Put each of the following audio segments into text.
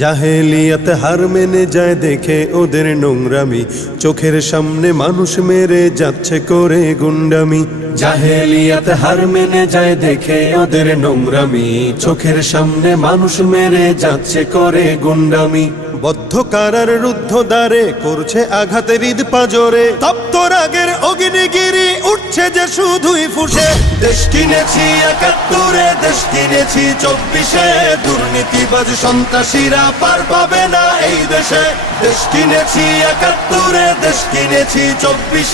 জাহেলিয়াত হার মেনে যায় দেখে ওদের নোংরামি, চোখের সামনে মানুষ মেরে যাচ্ছে করে গুন্ডামি। জাহেলিয়াত হার মেনে যায় দেখে ওদের নোংরামি, চোখের সামনে মানুষ মেরে যাচ্ছে করে গুন্ডামি। বদ্ধ কারার রুদ্ধ দ্বারে করছে আঘাতের ঈদ পাজরে, তপ্ত রাগের অগ্নিগিরি উঠছে যে শুধুই ফুসে। দেশ কিনেছি ৭১, দেশ কিনেছি ২৪, দুর্নীতিবাজ সন্ত্রাসীরা পার পাবে না এই দেশে। দেশ কিনেছি ৭১, দেশ কিনেছি ২৪,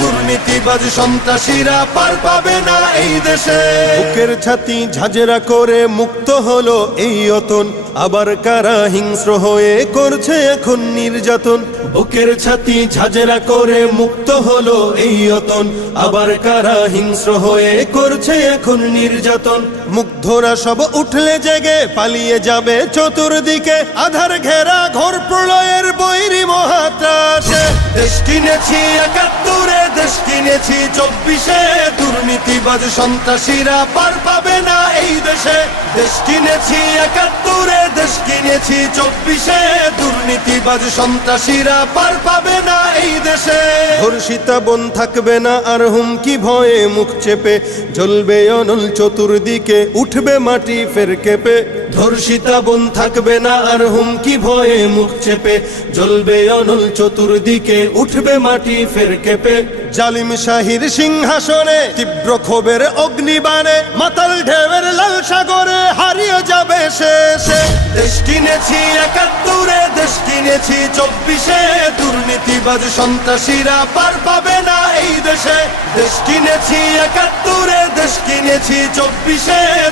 দুর্নীতিবাজ সন্ত্রাসীরা পার পাবে না এই দেশে। বুকের ছাতি ঝাঁঝরা করে মুক্ত হলো এই অতন, আবার কারা হিংস্র হয়ে করছে এখন নির্যাতন। বুকের ছাতি ঝাঁঝরা করে মুক্ত হলো এই অতন, আবার কারা হিংস্র হয়ে করছে এখন নির্যাতন। মুগ্ধরা সব উঠলে জেগে পালিয়ে যাবে চতুর্দিকে, আধার ঘেরা ঘোর প্রলয়ের বৈরী মহাত্রাসে। দেশ কিনেছি ৭১, দেশ কিনেছি ২৪, দুর্নীতিবাজ সন্ত্রাসীরা পার পাবে না এই দেশে। দেশ কিনেছি ৭১, দেশ কিনেছি ২৪, দুর্নীতিবাজ সন্ত্রাসীরা পার পাবে না এই দেশে। ধর্ষিতা বোন থাকবে না আর হুমকি ভয়ে মুখ চেপে, জ্বলবে অনল চতুর্দিকে উঠবে মাটি ফের কেঁপে। ধর্ষিতা বোন থাকবে না আর হুমকি ভয়ে মুখ চেপে, জ্বলবে অনল চতুর্দিকে উঠবে মাটি ফের কেঁপে। জালিম শাহীর সিংহাসনে তীব্র ক্ষোভের অগ্নিবাণে, মাতাল ঢেউয়ের লাল সাগরে হারিয়ে যাবে শেষে। দেশ কিনেছি ৭১, দেশ কিনেছি ২৪, দুর্নীতিবাজ সন্ত্রাসীরা পার পাবে না এই দেশে। দেশ কিনেছি ৭১, দেশ কিনেছি ২৪,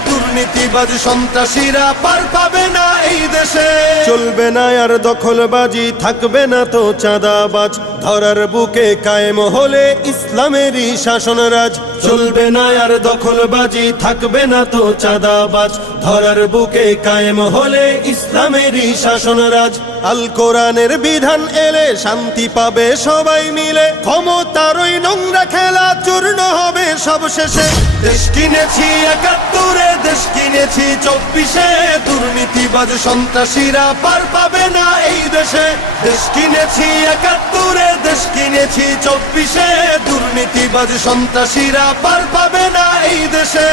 দুর্নীতিবাজ সন্ত্রাসীরা পার পাবে না এই দেশে। চলবে না আর দখলবাজি, থাকবে না তো চাঁদাবাজ, ধরার বুকে কায়েম হলে ইসলামেরই শাসনরাজ। চলবে না আর দখলবাজি, থাকবে না তো চাঁদাবাজ, ধরার বুকে কায়েম হলে ইসলামেরই শাসনরাজ। আল কোরআনের বিধান এলে শান্তি পাবে সবাই মিলে, ক্ষমতার ওই নোংরা খেলা চূর্ণ হবে সব শেষে। দেশ কিনেছি ৭১, দেশ কিনেছি ২৪, দুর্নীতিবাজ সন্ত্রাসীরা পার পাবে না এই দেশে। দেশ কিনেছি ৭১, দেশ কিনেছি ২৪, দুর্নীতিবাজ সন্ত্রাসীরা পার পাবে না এই দেশে।